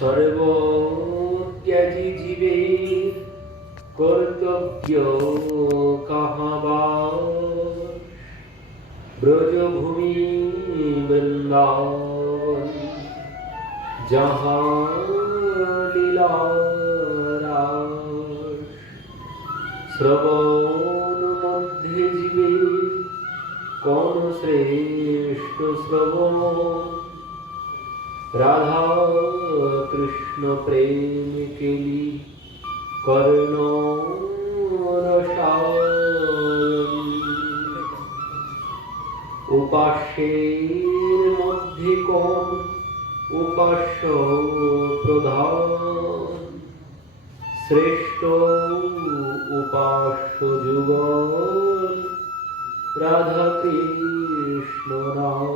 সর্বত্যাগী জীবের কর্তব্য কাহাবার, ব্রজভূমি বৃন্দাবন যাহা লীলারাস। শ্রবণ মধ্যে জীবের কোন শ্রেষ্ঠ শ্রবণ, রাধা কৃষ্ণ প্রেম কেলি কর্ণ রসায়ন। উপাস্যের মধ্যে কোন উপাস্য প্রধান, শ্রেষ্ঠ উপাস্য যুগল রাধা কৃষ্ণ নাম।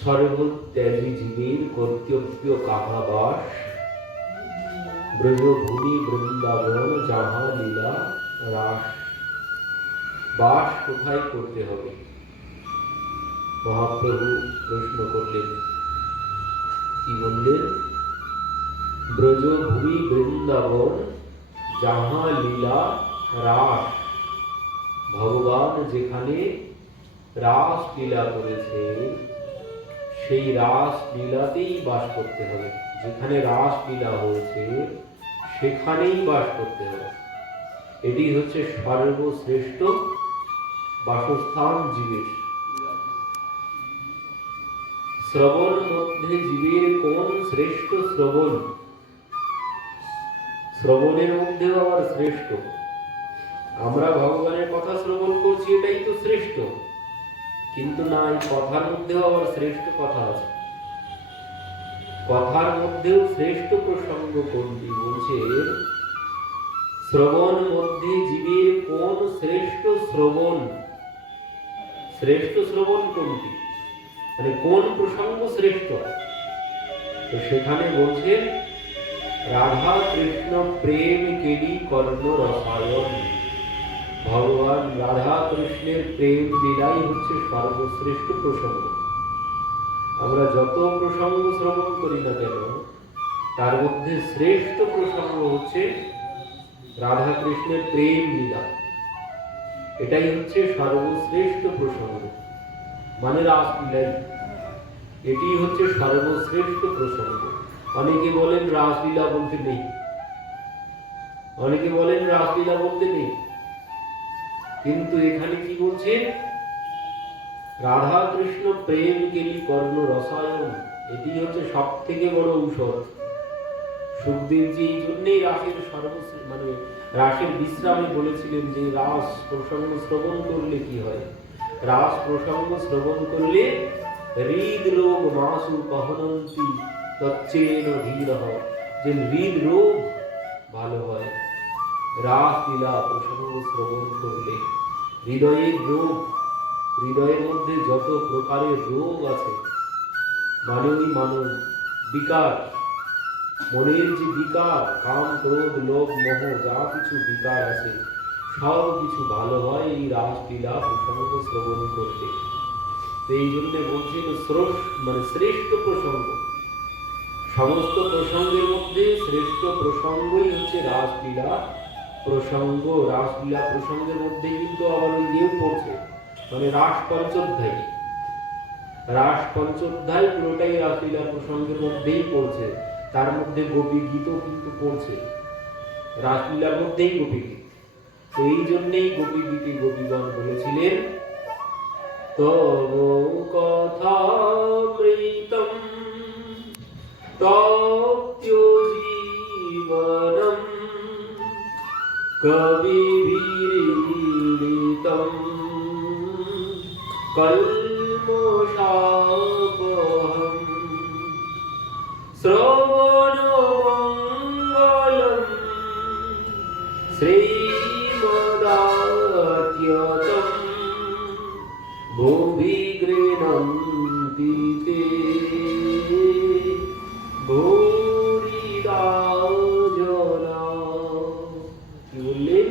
সর্বত্যাগী জীবের কর্তব্য কাহাবাস, ব্রজভূমি বৃন্দাবন যাহা লীলা রাস। বাস কোথায় করতে হবে? মহাপ্রভু প্রশ্ন করলেন, কি বললেন? ব্রজভূমি বৃন্দাবন যাহা লীলা রাস। ভগবান যেখানে রাস লীলা করেছে সেই রাস লীলাতেই বাস করতে হবে। যেখানে রাস লীলা হয়েছে সেখানেই বাস করতে হবে। এটি হচ্ছে সর্বশ্রেষ্ঠ বাসস্থান জীবের। শ্রবণ মধ্যে জীবের কোন শ্রেষ্ঠ শ্রবণ? শ্রবণের মধ্যে আবার শ্রেষ্ঠ। আমরা ভগবানের কথা শ্রবণ করছি, এটাই তো শ্রেষ্ঠ। কিন্তু না, এই কথার মধ্যেও আবার শ্রেষ্ঠ কথা আছে। কথার মধ্যেও শ্রেষ্ঠ প্রসঙ্গ কোনটি? বলছে শ্রবণ মধ্যে জীবের কোন শ্রেষ্ঠ শ্রবণ। শ্রেষ্ঠ শ্রবণ কোনটি, মানে কোন প্রসঙ্গ শ্রেষ্ঠ? তো সেখানে বলছে রাধা কৃষ্ণ প্রেম কেলি কর্ণ রসায়ন। ভগবান রাধা কৃষ্ণের প্রেম লীলাই হচ্ছে সর্বশ্রেষ্ঠ প্রসঙ্গ। আমরা যত প্রসঙ্গ শ্রবণ করি না কেন, তার মধ্যে শ্রেষ্ঠ প্রসঙ্গ হচ্ছে রাধা কৃষ্ণের প্রেম লীলা। এটাই হচ্ছে সর্বশ্রেষ্ঠ প্রসঙ্গ, মানে রাসলীলাই। এটি হচ্ছে সর্বশ্রেষ্ঠ প্রসঙ্গ। অনেকে বলেন রাসলীলা বলতে নেই, অনেকে বলেন রাসলীলা বলতে নেই, কিন্তু এখানে কি বলছে? রাধা কৃষ্ণ প্রেম কেলি কর্ণ রসায়ন। এটি হচ্ছে সব থেকে বড় ঔষধ। সুখদেবজি এই জন্যই রাসের মানে রাসের বিশ্রামে বলেছিলেন যে রাস প্রসঙ্গ শ্রবণ করলে কি হয়। রাস প্রসঙ্গ শ্রবণ করলে হৃদরোগ মাসু কহনন্তি তচ্চেন ধীরঃ, যে হৃদরোগ ভালো হয়। রাস লীলা প্রসঙ্গ শ্রবণ করলে হৃদয়ের রোগ, হৃদয়ের মধ্যে যত প্রকারের রোগ আছে, মানবী মানব বিকার, মনের যে বিকার, কাম ক্রোধ লোভ মোহ যা কিছু বিকার আছে, সব কিছু ভালো হয় এই রাস লীলা প্রসঙ্গ শ্রবণ করতে। তো এই জন্য বলছেন মানে শ্রেষ্ঠ প্রসঙ্গ। সমস্ত প্রসঙ্গের মধ্যে শ্রেষ্ঠ প্রসঙ্গই হচ্ছে রাসলীলা প্রসঙ্গ। রাসলীলা প্রসঙ্গের মধ্যে কিন্তু আবার ওই নিয়েও পড়ছে, মানে রাস পঞ্চোধ্যায়ী। রাস পঞ্চোধ্যায় পুরোটাই রাসলীলা প্রসঙ্গের মধ্যেই পড়ছে। তার মধ্যে গোপী গীতও কিন্তু পড়ছে, রাসলীলার মধ্যেই গোপী গীত। তো এই জন্যেই গোপী গীতে গোপীগণ বলেছিলেন তব কথামৃতম তপ্তো জীবনম কবিভিরিলিতম কল্মষাপহম শ্রবণমঙ্গলম শ্রীমদাত্যতম ভুবি গৃহণন্তি তে ভূরিদা জনা। কি বললেন?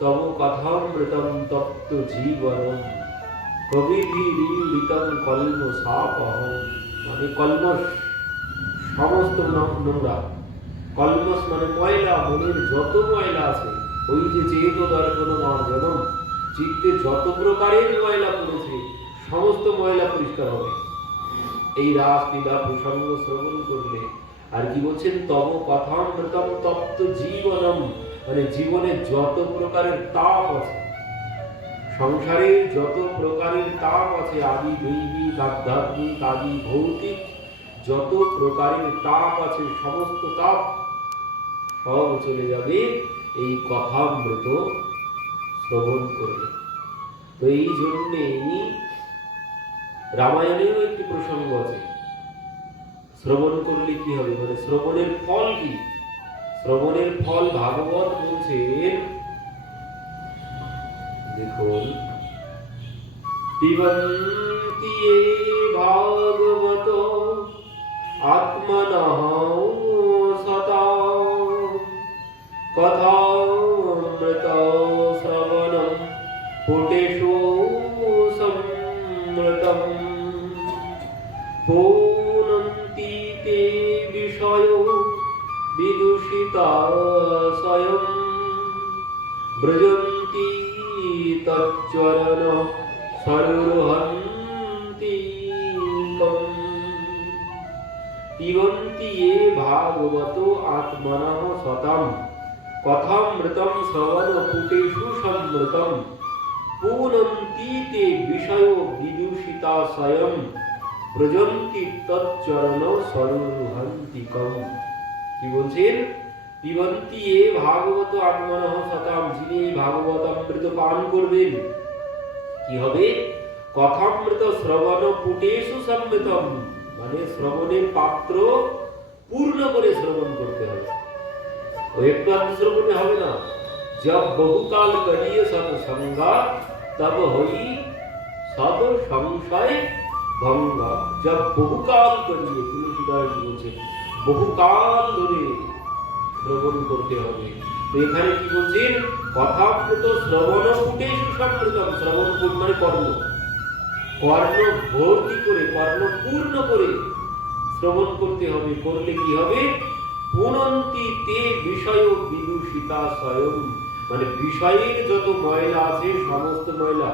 তব কথাম কথামৃতম তপ্ত জীবনম কবিভিরিলিতম কল্মষাপহম। মানে কলমশ, সমস্ত নোংরা। কলমশ মানে ময়লা, মনের যত ময়লা আছে, ওই যে চেত দর্পণ মার্জনম, চিত্তে যত প্রকারের ময়লা পড়েছে সমস্ত ময়লা পরিষ্কার হবে এই রাসলীলা প্রসঙ্গ শ্রবণ করলে। আর কি বলছেন, তব কথামৃতম তপ্ত জীবনম, মানে জীবনে যত প্রকারের তাপ আছে, সংসারের যত প্রকারের তাপ আছে, আদি দৈবিক আধ্যাত্মিক আদি ভৌতিক যত প্রকারের তাপ আছে, সমস্ত তাপ সব চলে যাবে এই কথামৃত শ্রবণ করলে। তো এই জন্যেই রামায়ণেও একটি প্রসঙ্গ আছে, শ্রবণ করলে কি হবে, মানে শ্রবণের ফল কি। শ্রবণের ফল ভাগবত বলছেন, দেখুন, পিবন্তি ये ভাগবত আত্মনঃ সতাম কথামৃত শ্রবণম পুটেষু সমৃতম পুনন্তি তে বিষয় বিদূষিতা স্বয়ং ব্রজন্তি তচ্চরণ সরোহন্তি কম। পিবন্তি ये ভাগবত আত্মনঃ সতাম কথামৃতম শ্রবণ পুটেষু সমৃতম পুনন্তি তে বিষয় বিদূষিতা স্বয়ং ব্রজন্তি তচ্চরণ সরোহন্তি কম। কি বলছেন, পিবন্তি ये ভাগবত আত্মনঃ সতাম, যিনি এই ভাগবত অমৃত পান করবেন কি হবে, কথামৃত শ্রবণ পুটেষু সমৃতম, মানে শ্রবণের পাত্র পূর্ণ করে শ্রবণ করতে হবে। ও একটু আধটু শ্রবণে হবে না। जब बहुकाल करिए सत्संगा तब होई सद संशय भंगा। जब बहुकाल करिए, तुलसीदास বলছেন বহুকাল ধরে শ্রবণ করতে হবে। তো এখানে কি বলছেন, কথামৃত শ্রবণ পুটেষু সমৃতম, শ্রবণ মানে কর্ণ, কর্ণ ভর্তি করে, কর্ণ পূর্ণ করে শ্রবণ করতে হবে। করলে কি হবে, পুনন্তি তে বিষয় বিদূষিতা স্বয়ং, মানে বিষয়ের যত ময়লা আছে সমস্ত ময়লা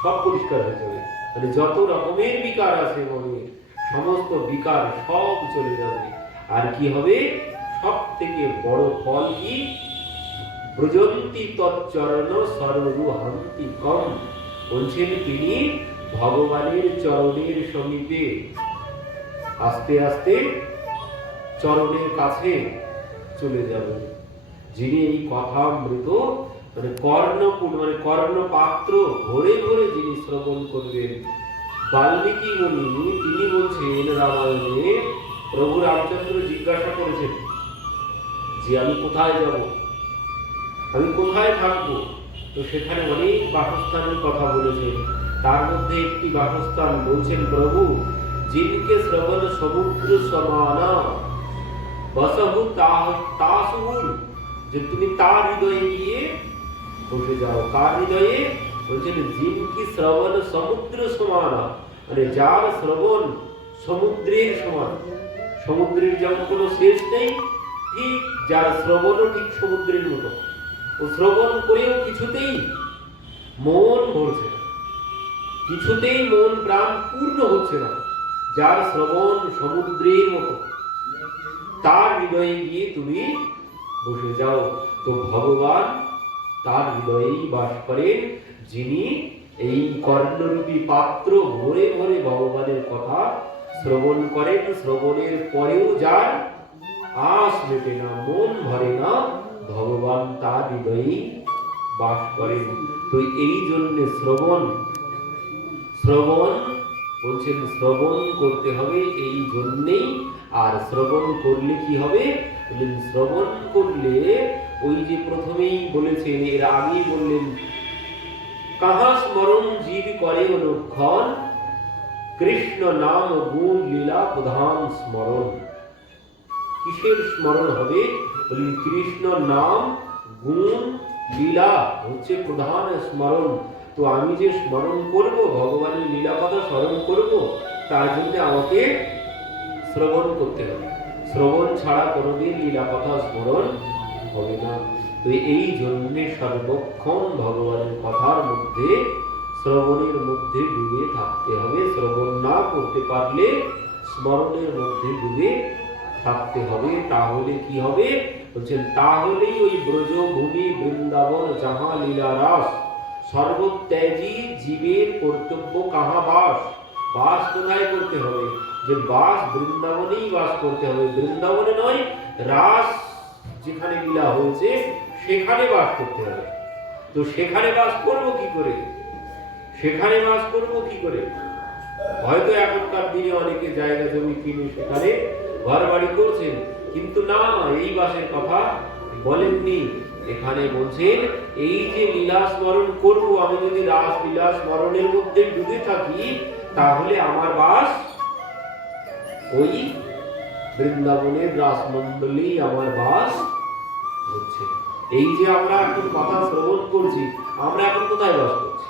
সব পরিষ্কার হয়ে যাবে। মানে যত রকমের বিকার আছে মনে, সমস্ত বিকার সব চলে যাবে। আর কি হবে, সব থেকে বড় ফল কি, ব্রজন্তি তচ্চরণ সরোহন্তি কম, বলছেন তিনি ভগবানের চরণের সমীপে আস্তে আস্তে চরণের কাছে চলে যাবে। যিনি এই কথামৃত মানে কর্ণপুর মানে কর্ণপাত্র ভরে ভরে যিনি শ্রবণ করবেন। বাল্মীকি মুনি তিনি বলছেন রামায়ণে, প্রভু রামচন্দ্র জিজ্ঞাসা করেছেন যে আমি কোথায় যাব, আমি কোথায় থাকবো। তো সেখানে অনেক বাসস্থানের কথা বলেছেন, তার মধ্যে একটি বাসস্থান বলছেন প্রভু, जिनके श्रवण समुद्र समाना बसहु तासुर, যে তুমি তার হৃদয়ে গিয়ে বসে যাও। কার হৃদয়ে, বলছেন जिनकी श्रवण সমুদ্র সমানা, মানে যার শ্রবণ সমুদ্রের সমান। সমুদ্রের যেমন কোনো শেষ নেই, ঠিক যার শ্রবণও ঠিক সমুদ্রের মতো। ও শ্রবণ করেও কিছুতেই মন ভরছে না, কিছুতেই মন প্রাণ পূর্ণ হচ্ছে না। যার শ্রবণ সমুদ্রের মতো, তার হৃদয়ে গিয়ে তুমি বসে যাও। তো ভগবান তার হৃদয়েই বাস করেন, যিনি এই কর্ণরূপী পাত্র ভরে ভরে ভগবানের কথা শ্রবণ করেন। শ্রবণের পরেও যার আশ মেটে না, মন ভরে না, ভগবান তার হৃদয়েই বাস করেন। তো এই জন্য শ্রবণ বলছেন শ্রবণ করতে হবে এই জন্যেই। আর শ্রবণ করলে কি হবে, শ্রবণ করলে ওই যে প্রথমেই বলেছেন, এর আগেই বললেন, কাহা স্মরণ জীব করে অনুক্ষণ কৃষ্ণ নাম গুণ লীলা প্রধান স্মরণ। কিসের স্মরণ হবে, কৃষ্ণ নাম গুণ লীলা হচ্ছে প্রধান স্মরণ। তো আমি যে স্মরণ করব, ভগবানের লীলা কথা স্মরণ করব, তার জন্য আমাকে শ্রবণ করতে হবে। শ্রবণ ছাড়া কোনোদিন লীলা কথা স্মরণ হবে না। তো এই জন্য সর্বক্ষণ ভগবানের কথার মধ্যে, শ্রবণের মধ্যে ডুবে থাকতে হবে। শ্রবণ না করতে পারলে স্মরণের মধ্যে ডুবে থাকতে হবে। তাহলে কি হবে বলছেন, তাহলেই ওই ব্রজভূমি বৃন্দাবন যাহা লীলা রাস, সর্বত্যাগী জীবের কর্তব্য কাহা বাস। বাস কোথায় করতে হবে? যে বাস বৃন্দাবনেই বাস করতে হবে, বৃন্দাবনে নয়, রাস যেখানে লীলা হয়েছে সেখানে বাস করতে হবে। তো সেখানে বাস করব কি করে? সেখানে বাস করব কি করে? হয়তো এখনকার দিনে অনেকে জায়গা জমি কিনে সেখানে ঘর বাড়ি করছেন, কিন্তু না, এই বাসের কথা বলেননি। এখানে বলছেন এই যে লীলা স্মরণ করব, আমি যদি রাস লীলা স্মরণের মধ্যে ডুবে থাকি, তাহলে আমার বাস ওই বৃন্দাবনের রাসমণ্ডলী আমার বাস হচ্ছে। এই যে আমরা এখন কথা শ্রবণ করছি, আমরা এখন কোথায় বাস করছি?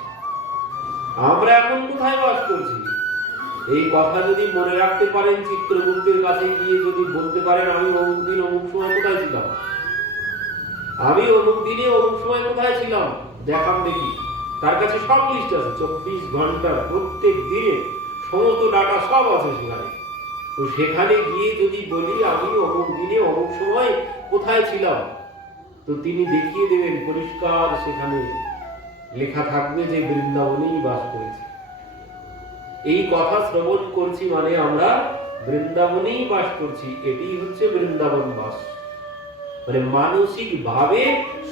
আমরা এখন কোথায় বাস করছি? এই কথা যদি মনে রাখতে পারেন, চিত্রগুপ্তের কাছে গিয়ে যদি বলতে পারেন আমি অমুক দিন অমুক সময় কোথায় ছিলাম, আমি অমুক দিনে অমুক সময় কোথায় ছিলাম, দেখাম দেখি। তার কাছে সব লিস্ট আছে, 24 ঘন্টার প্রত্যেক দিনে সমস্ত ডাটা সব আছে সেখানে। তো সেখানে গিয়ে যদি বলি আমি অমুক দিনে অমুক সময় কোথায় ছিলাম, তো তিনি দেখিয়ে দেবেন পরিষ্কার, সেখানে লেখা থাকবে যে বৃন্দাবনেই বাস করেছে। এই কথা শ্রবণ করছি মানে আমরা বৃন্দাবনেই বাস করছি, এটি হচ্ছে বৃন্দাবন বাস। মানে মানসিক ভাবে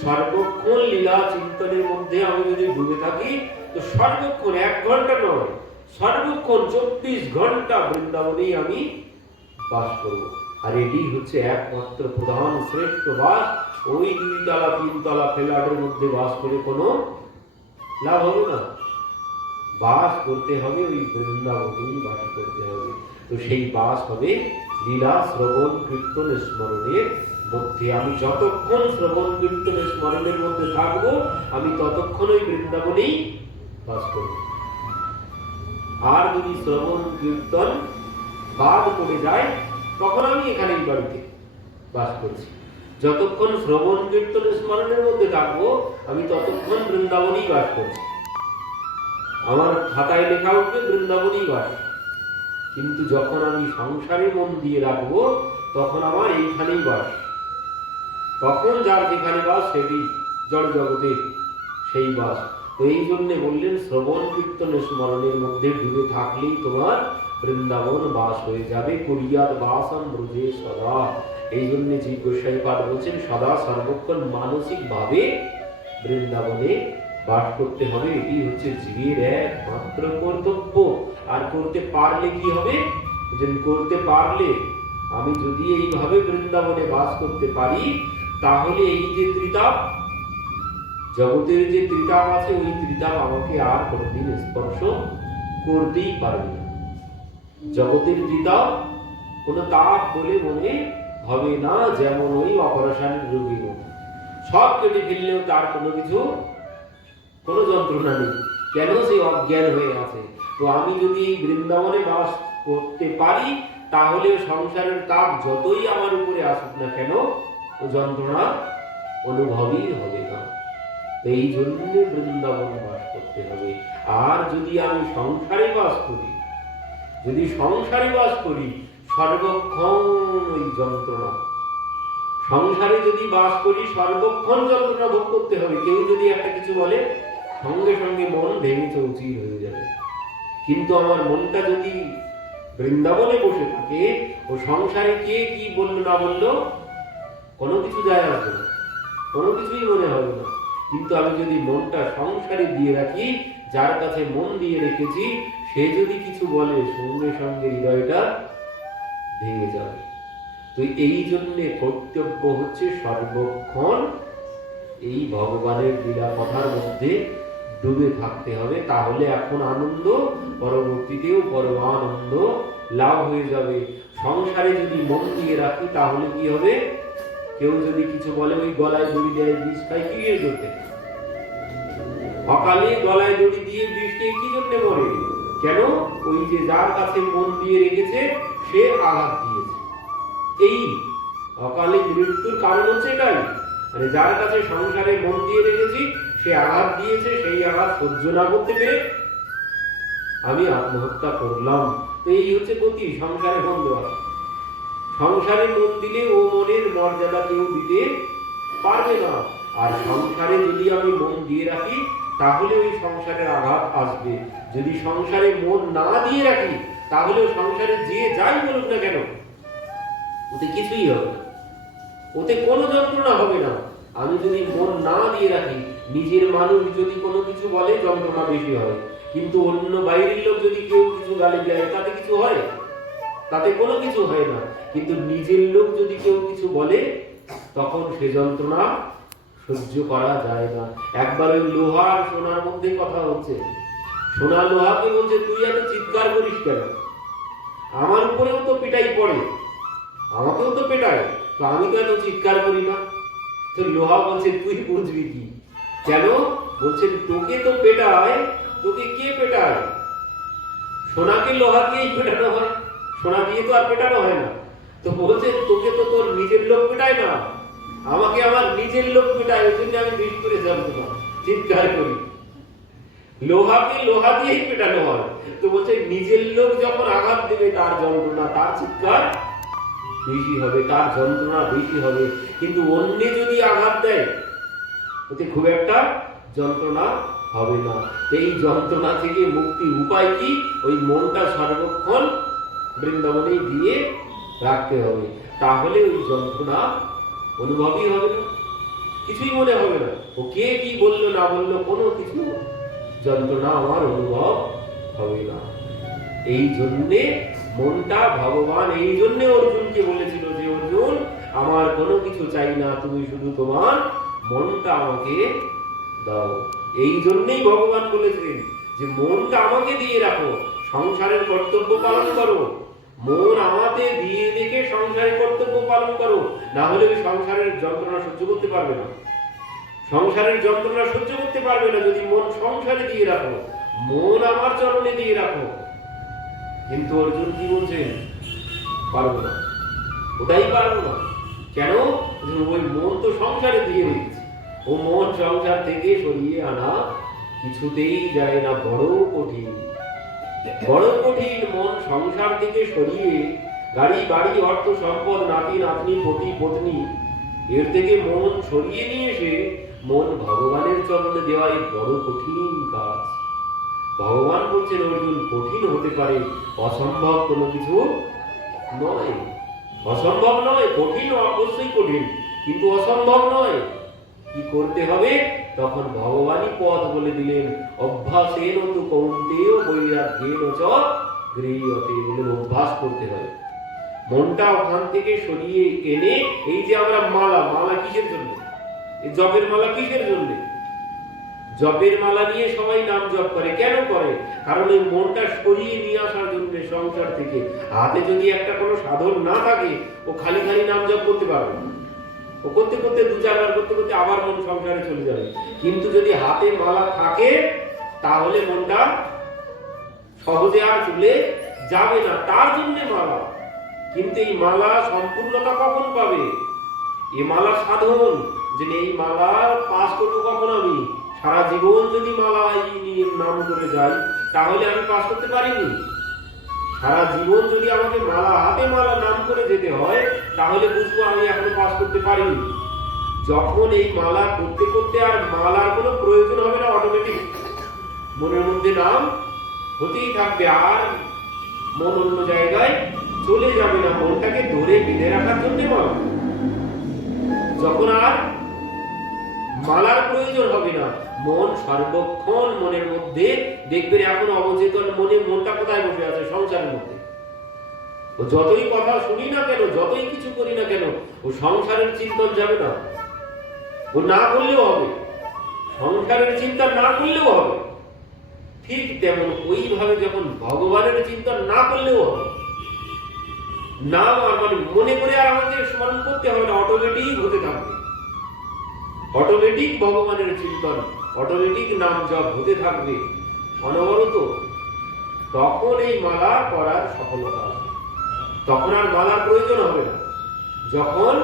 সর্বক্ষণ লীলা চিন্তনের মধ্যে আমি যদি ডুবে থাকি, তো সর্বক্ষণ 1 ঘন্টা নয়, সর্বক্ষণ 24 ঘন্টা বৃন্দাবনেই আমি বাস করব। আর এটি হচ্ছে একমাত্র প্রধান শ্রেষ্ঠ বাস। ওই 2 তলা 3 তলা ফ্ল্যাটের মধ্যে বাস করে কোনো লাভ হবে না। বাস করতে হবে ওই বৃন্দাবনেই বাস করতে হবে। তো সেই বাস হবে লীলা শ্রবণ কীর্তন স্মরণের মধ্যে। আমি যতক্ষণ শ্রবণ কীর্তন স্মরণের মধ্যে থাকবো, আমি ততক্ষণ ওই বৃন্দাবনেই বাস করব। আর যদি শ্রবণ কীর্তন বাদ পড়ে যায়, তখন আমি এখানে বাড়িতে বাস করছি। যতক্ষণ শ্রবণ কীর্তন স্মরণের মধ্যে থাকবো, আমি ততক্ষণ বৃন্দাবনেই বাস করছি। আমার খাতায় লেখা উঠবে বৃন্দাবনেই বাস। কিন্তু যখন আমি সংসারে মন দিয়ে রাখবো, তখন আমার এইখানেই বাস। তখন যার যেখানে বাস সেটি জড় জগতে সেই বাস। তো এই জন্য বললেন শ্রবণ কীর্তন স্মরণের মধ্যে ডুবে থাকলেই তোমার বৃন্দাবন বাস হয়ে যাবে। কুরিয়াত বাসম ব্রজে সদা। এই জন্য জীব গোস্বামী পাদ বলছেন সদা সর্বক্ষণ মানসিক ভাবে বৃন্দাবনে বাস করতে হবে। এটি হচ্ছে জীবের একমাত্র কর্তব্য। আর করতে পারলে কি হবে? করতে পারলে আমি যদি এইভাবে বৃন্দাবনে বাস করতে পারি, তাহলে এই যে ত্রিতাপ, জগতের যে ত্রিতাপ আছে, ওই ত্রিতাপ আমাকে আর কোনোদিন স্পর্শ করতেই পারবে না। জগতের ত্রিতাপ কোনো তাপ বলে মনে হবে না, যেমন ওই অপারেশনের রোগী সব কেটে ফেললেও তার কোনো কিছু, কোনো যন্ত্রণা নেই। কেন? সে অজ্ঞান হয়ে আছে। তো আমি যদি বৃন্দাবনে বাস করতে পারি, তাহলে সংসারের তাপ যতই আমার উপরে আসুক না কেন, ও যন্ত্রণা অনুভবই হবে না। এই জন্য বৃন্দাবন বাস করতে হবে। আর যদি আমি সংসারে বাস করি, যদি সংসারে বাস করি, সর্বক্ষণ ওই যন্ত্রণা, সংসারে যদি বাস করি সর্বক্ষণ যন্ত্রণা ভোগ করতে হবে। কেউ যদি একটা কিছু বলে, সঙ্গে সঙ্গে মন ভেঙে চৌচির হয়ে যাবে। কিন্তু আমার মনটা যদি বৃন্দাবনে বসে থাকে, ও সংসারে কে কি বললো না বললো কোনো কিছু যায় আসবে না, কোনো কিছুই মনে হবে না। কিন্তু আমি যদি মনটা সংসারে দিয়ে রাখি, যার কাছে মন দিয়ে রেখেছি, সে যদি কিছু বলে, সঙ্গে সঙ্গে হৃদয়টা ভেঙে যাবে। তো এই জন্য কর্তব্য হচ্ছে সর্বক্ষণ এই ভগবানের লীলা কথার মধ্যে ডুবে থাকতে হবে। তাহলে এখন আনন্দ, পরবর্তীতেও পরমানন্দ লাভ হয়ে যাবে। সংসারে যদি মন দিয়ে রাখি, তাহলে কি হবে? কেউ যদি কিছু বলে ওই গলায় দড়ি দেয়, বিষ খায়, কি এর করতে? অকালে গলায় দড়ি দিয়ে বিষ খেয়ে কি জন্য মরে? কেন? ওই যে যার কাছে মন দিয়ে রেখেছে সে আঘাত দিয়েছে। এই অকালে মৃত্যুর কারণ হচ্ছে এটাই, মানে যার কাছে সংসারে মন দিয়ে রেখেছি সে আঘাত দিয়েছে, সেই আঘাত সহ্য না করতে পেরে আমি আত্মহত্যা করলাম। তো এই হচ্ছে গতি সংসারে মন দেওয়া। সংসারে মন দিলে ও মনের মর্যাদা কেউ দিতে পারবে না। আর সংসারে যদি আমি মন দিয়ে রাখি তাহলে ওই সংসারের আঘাত আসবে। যদি সংসারে মন না দিয়ে রাখি তাহলে সংসারে যে যাই বলুক না কেন ওতে কিছুই হবে না, ওতে কোনো যন্ত্রণা হবে না। আমি যদি মন না দিয়ে রাখি, নিজের মানুষ যদি কোনো কিছু বলে যন্ত্রণা বেশি হয়, কিন্তু অন্য বাইরের লোক যদি কেউ কিছু গালি দেয় তাতে কিছু হয়? তাতে কোনো কিছু হয় না। কিন্তু নিজের লোক যদি কেউ কিছু বলে তখন সে যন্ত্রণা সহ্য করা যায় না। একবার ওই লোহা আর সোনার মধ্যে কথা হচ্ছে, সোনা লোহাকে বলছে তুই এত চিৎকার করিস কেন? আমার উপরেও তো পেটাই পড়ে, আমাকেও তো পেটায়, তো আমি তো এত চিৎকার করি না। তো লোহা বলছে তুই বুঝবি কি? কেন? বলছে তোকে তো পেটায়, তোকে কে পেটায়? সোনাকে লোহা দিয়েই পেটানো হয়, সোনা দিয়ে তো আর পেটানো হয় না। তো বলছে তোকে তো তোর নিজের লোক পেটায় না, আমাকে আমার নিজের লোক পেটায়, ওই জন্য আমি বিষ করে যন্ত্রণা চিৎকার করি। লোহাকে লোহা দিয়েই পেটানো হয়। তো বলছে নিজের লোক যখন আঘাত দেবে তার যন্ত্রণা, তার চিৎকার বেশি হবে, তার যন্ত্রণা বেশি হবে। কিন্তু অন্যে যদি আঘাত দেয় ওতে খুব একটা যন্ত্রণা হবে না। এই যন্ত্রণা থেকে মুক্তির উপায় কি? ওই মনটা সর্বক্ষণ বৃন্দাবনে দিয়ে রাখতে হবে, তাহলে ওই যন্ত্রণা অনুভবই হবে না, কিছুই মনে হবে না। ও কে কি বললো না বললো কোনো কিছু যন্ত্রণা আমার অনুভব হবে না। এই জন্যে মনটা ভগবান এই জন্যে অর্জুনকে বলেছিল যে অর্জুন আমার কোনো কিছু চাই না, তুমি শুধু তোমার মনটা আমাকে দাও। এই জন্যই ভগবান বলেছেন যে মনটা আমাকে দিয়ে রাখো, সংসারের কর্তব্য পালন করো। মন আমাকে দিয়ে রেখে সংসারের কর্তব্য পালন করো, না হলে ওই সংসারের যন্ত্রণা সহ্য করতে পারবে না। সংসারের যন্ত্রণা সহ্য করতে পারবে না যদি মন সংসারে দিয়ে রাখো, মন আমার চরণে দিয়ে রাখো। কিন্তু অর্জুন কি বলছেন? পারবো না, ওটাই পারবো না। কেন? ওই মন তো সংসারে দিয়ে রেখেছে, ও মন সংসার থেকে সরিয়ে আনা কিছুতেই যায় না, বড় কঠিন, বড় কঠিন। মন সংসার থেকে সরিয়ে গাড়ি বাড়ি অর্থ সম্পদ নাতি নাতনি পতি পত্নী এর থেকে মন সরিয়ে নিয়ে এসে মন ভগবানের চরণে দেওয়াই বড় কঠিন কাজ। ভগবান বলছেন অর্জুন কঠিন হতে পারে, অসম্ভব কোনো কিছু নয়, অসম্ভব নয়। কঠিন অবশ্যই কঠিন, কিন্তু অসম্ভব নয়। কি করতে হবে? তখন ভগবানই পথ বলে দিলেন, অভ্যাসেন তু কৌন্তেয় বৈরাগ্যেন চ গৃহ্যতে, বলে অভ্যাস করতে হবে। মনটা ওখান থেকে সরিয়ে এনে, এই যে আমরা মালা, মালা কিসের জন্য? এই জপের মালা কিসের জন্য? জপের মালা নিয়ে সবাই নাম জপ করে, কেন করে? কারণ এই মনটা সরিয়ে নিয়ে আসার জন্য সংসার থেকে। হাতে যদি একটা কোনো সাধন না থাকে ও খালি খালি নাম জপ করতে পারবে না, ও করতে করতে দু চারবার করতে করতে আবার মন সংসারে চলে যাবে। কিন্তু যদি হাতে মালা থাকে তাহলে মনটা সহজে আর চলে যাবে না, তার জন্য মালা। কিন্তু এই মালা সম্পূর্ণতা কখন পাবে? এই মালা সাধন, যে এই মালা পাস করবো কখন? আমি সারা জীবন যদি মালা নিয়ে নাম করে যাই তাহলে আমি পাস করতে পারিনি। সারা জীবন যদি আমাকে মালা হাতে মালা নাম করে যেতে হয় তাহলে বুঝবো আমি এখনো পাস করতে পারিনি। যখন এই মালা করতে করতে আর মালার কোনো প্রয়োজন হবে না, অটোমেটিক মনের মধ্যে নাম হতেই থাকবে, আর মন অন্য জায়গায় চলে যাবে না। মনটাকে ধরে বেঁধে রাখার জন্য মালা। যখন আর মালার প্রয়োজন হবে না, মন সর্বক্ষণ মনের মধ্যে দেখবেন এখন অবচেতন মনে মনটা কোথায় বসে আছে? সংসারের মধ্যে। ও যতই কথা শুনি না কেন, যতই কিছু করি না কেন, ও সংসারের চিন্তন যাবে না। ও না করলেও হবে, সংসারের চিন্তা না করলেও হবে। ঠিক তেমন ওইভাবে যখন ভগবানের চিন্তন না করলেও হবে, নাম মানে মনে করে আর আমাদের স্মরণ করতে হবে না, অটোমেটিক হতে থাকবে, অটোমেটিক ভগবানের চিন্তন, অটোমেটিক নাম জপ হতে থাকবে অনবরত। তখন এই মালা করার সফলতা আসবে, তখন আর মালার প্রয়োজন হবে না। যখন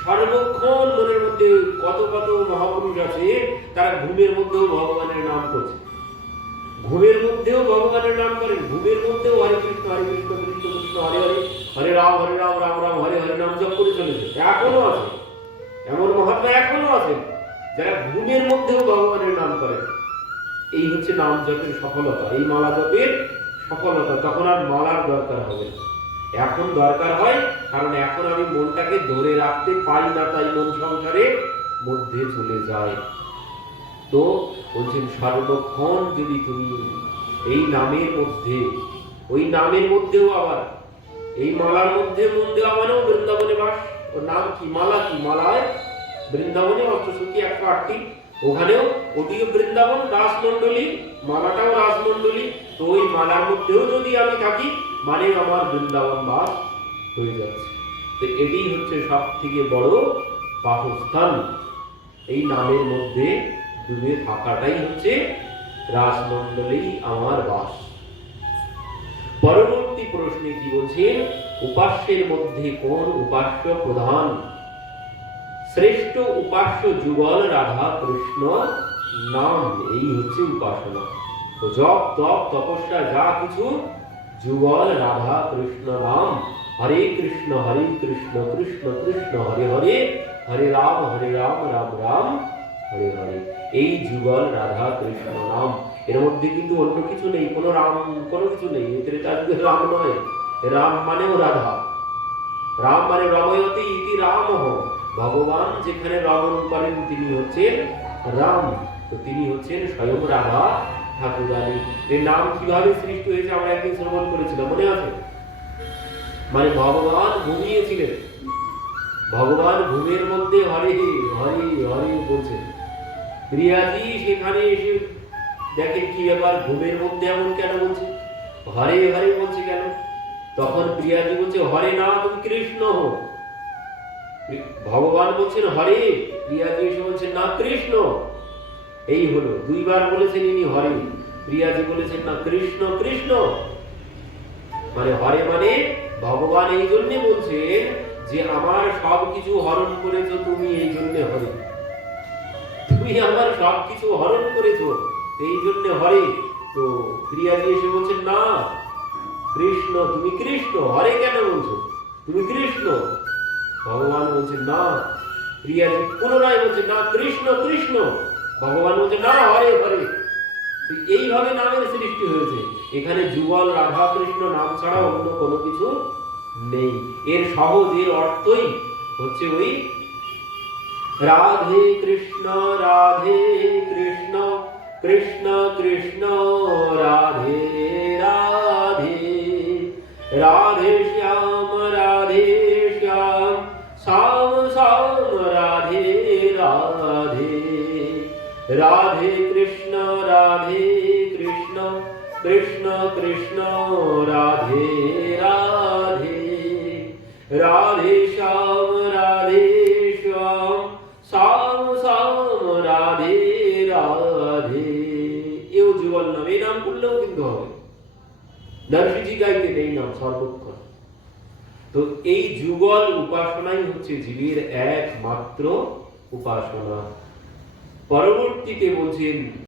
সর্বক্ষণ মনের মধ্যে কত কত মহাপুরুষ আছে, তারা ঘুমের মধ্যেও ভগবানের নাম করছে, ঘুমের মধ্যেও ভগবানের নাম করেন, ঘুমের মধ্যেও হরে কৃষ্ণ কৃষ্ণ কৃষ্ণ হরে হরে, হরে রাম রাম রাম হরে হরে নাম জপ করে চলেছে। এখনো আছে এমন মহাত্মা, এখনো আছেন যারা ঘুমের মধ্যেও ভগবানের নাম করেন। এই হচ্ছে নাম জপের সফলতা, এই মালা জপের সফলতা। তখন আর মালার দরকার হবে না, এখন দরকার হয়, কারণ এখন আমি মনটাকে ধরে রাখতে পারি না, তাই মন সংসারের মধ্যে চলে যায়। তো বলছেন সর্বক্ষণ যদি তুমি এই নামের মধ্যে, ওই নামের মধ্যেও আবার এই মালার মধ্যে মন দেওয়া মানেও বৃন্দাবনে বাস। ও নাম কি, মালা কি, মালায় বৃন্দাবনে অষ্টসখী 108টি, ওখানেও ওটিও বৃন্দাবন রাসমণ্ডলী, মালাটাও রাসমণ্ডলী। তো ওই মালার মধ্যেও যদি আমি থাকি মানে আমার বৃন্দাবন বাস হয়ে যাচ্ছে। তো এটি হচ্ছে সব থেকে বড় বাসস্থান, এই নামের মধ্যে ডুবে থাকাটাই হচ্ছে রাসমণ্ডলী আমার বাস। পরবর্তী প্রশ্নে কি বলছেন, উপাস্যের মধ্যে কোন উপাস্য প্রধান? শ্রেষ্ঠ উপাস্য যুগল রাধা কৃষ্ণ নাম, এই হচ্ছে উপাসনা। তো জপ তপ তপস্যা যা কিছু, যুগল রাধা কৃষ্ণ নাম। হরে কৃষ্ণ কৃষ্ণ কৃষ্ণ হরে হরে, হরে রাম রাম রাম হরে হরে। এই যুগল রাধা কৃষ্ণ নাম, এর মধ্যে কিন্তু অন্য কিছু নেই, কোনো রাম কোনো কিছু নেই। এতে রাম নয়, রাম মানেও রাধা, রাম মানে রময়তে ইতি রাম। ভগবান যেখানে রমণ করেন তিনি হচ্ছেন রাম, তো তিনি হচ্ছেন স্বয়ং রাধা ঠাকুরানী। এর নাম কিভাবে সৃষ্টি হয়েছে আমরা একদিন শ্রবণ করেছিলাম, মনে আছে? মানে ভগবান ঘুমিয়েছিলেন, ভগবান ঘুমের মধ্যে হরে হরে হরে বলছেন। প্রিয়াজি সেখানে এসে দেখেন কি ব্যাপার, ঘুমের মধ্যে এমন কেন বলছে, হরে হরে বলছে কেন? তখন প্রিয়াজি বলছে হরে না, তুমি কৃষ্ণ হো। ভগবান বলছেন হরে, প্রিয়াজি এসে বলছেন না কৃষ্ণ। এই হলো, দুইবার বলেছেন ইনি হরে, প্রিয়াজি বলেছেন না কৃষ্ণ কৃষ্ণ। মানে হরে মানে ভগবান এই জন্য বলছেন যে আমার সবকিছু হরণ করেছো তুমি, এই জন্য হরে, তুমি আমার সবকিছু হরণ করেছো এই জন্য হরে। তো প্রিয়াজি এসে বলছেন না কৃষ্ণ, তুমি কৃষ্ণ, হরে কেন বলছো, তুমি কৃষ্ণ। ভগবান বলছেন না, প্রিয়াজি পুনরায় বলছে না কৃষ্ণ কৃষ্ণ। ভগবান বলছে না হরে হরে। এইভাবে নামের সৃষ্টি হয়েছে। এখানে যুগল রাধা কৃষ্ণ নাম ছাড়া অন্য কোনো কিছু নেই। এর সহজ এর অর্থই হচ্ছে ওই রাধে কৃষ্ণ কৃষ্ণ কৃষ্ণ রাধে রাধে, রাধে শ্যাম শ্যাম শ্যাম রাধে রাধে, রাধে কৃষ্ণ কৃষ্ণ কৃষ্ণ রাধে রাধে, রাধে শ্যাম শ্যাম শ্যাম রাধে রাধে। এও যুগল নাম, এই নাম করলেও কিন্তু হবে, নরসিংহজি গাইতে নেই নাম সর্বক্ষণ। তো এই যুগল উপাসনাই হচ্ছে জীবের একমাত্র উপাসনা। পরবর্তীতে বলছেন